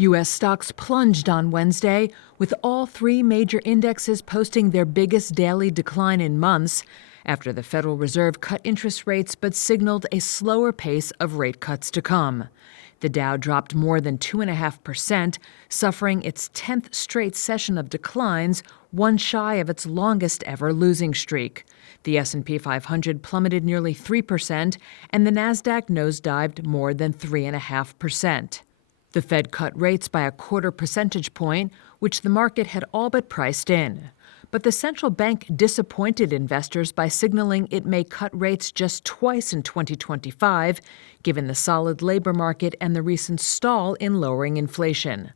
U.S. stocks plunged on Wednesday, with all three major indexes posting their biggest daily decline in months after the Federal Reserve cut interest rates but signaled a slower pace of rate cuts to come. The Dow dropped more than 2.5%, suffering its 10th straight session of declines, one shy of its longest-ever losing streak. The S&P 500 plummeted nearly 3%, and the Nasdaq nosedived more than 3.5%. The Fed cut rates by a quarter percentage point, which the market had all but priced in. But the central bank disappointed investors by signaling it may cut rates just twice in 2025, given the solid labor market and the recent stall in lowering inflation.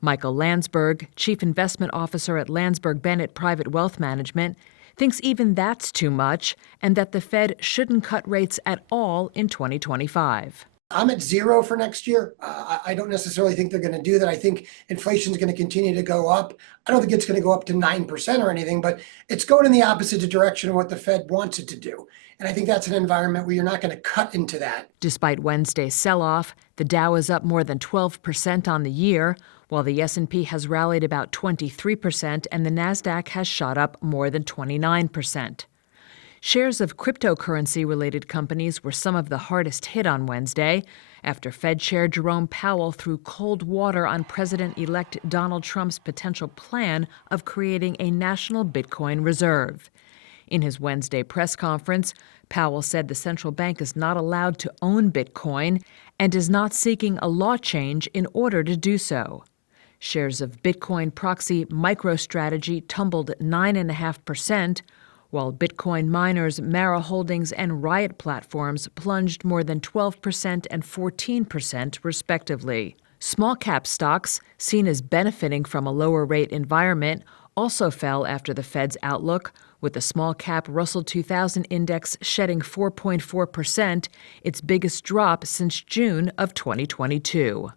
Michael Landsberg, chief investment officer at Landsberg Bennett Private Wealth Management, thinks even that's too much and that the Fed shouldn't cut rates at all in 2025. I'm at zero for next year. I don't necessarily think they're going to do that. I think inflation is going to continue to go up. I don't think it's going to go up to 9% or anything, but it's going in the opposite direction of what the Fed wants it to do. And I think that's an environment where you're not going to cut into that. Despite Wednesday's sell-off, the Dow is up more than 12% on the year, while the S&P has rallied about 23% and the Nasdaq has shot up more than 29%. Shares of cryptocurrency-related companies were some of the hardest hit on Wednesday after Fed Chair Jerome Powell threw cold water on President-elect Donald Trump's potential plan of creating a national Bitcoin reserve. In his Wednesday press conference, Powell said the central bank is not allowed to own Bitcoin and is not seeking a law change in order to do so. Shares of Bitcoin proxy MicroStrategy tumbled 9.5%, while Bitcoin miners Mara Holdings and Riot Platforms plunged more than 12% and 14%, respectively. Small-cap stocks, seen as benefiting from a lower-rate environment, also fell after the Fed's outlook, with the small-cap Russell 2000 index shedding 4.4%, its biggest drop since June of 2022.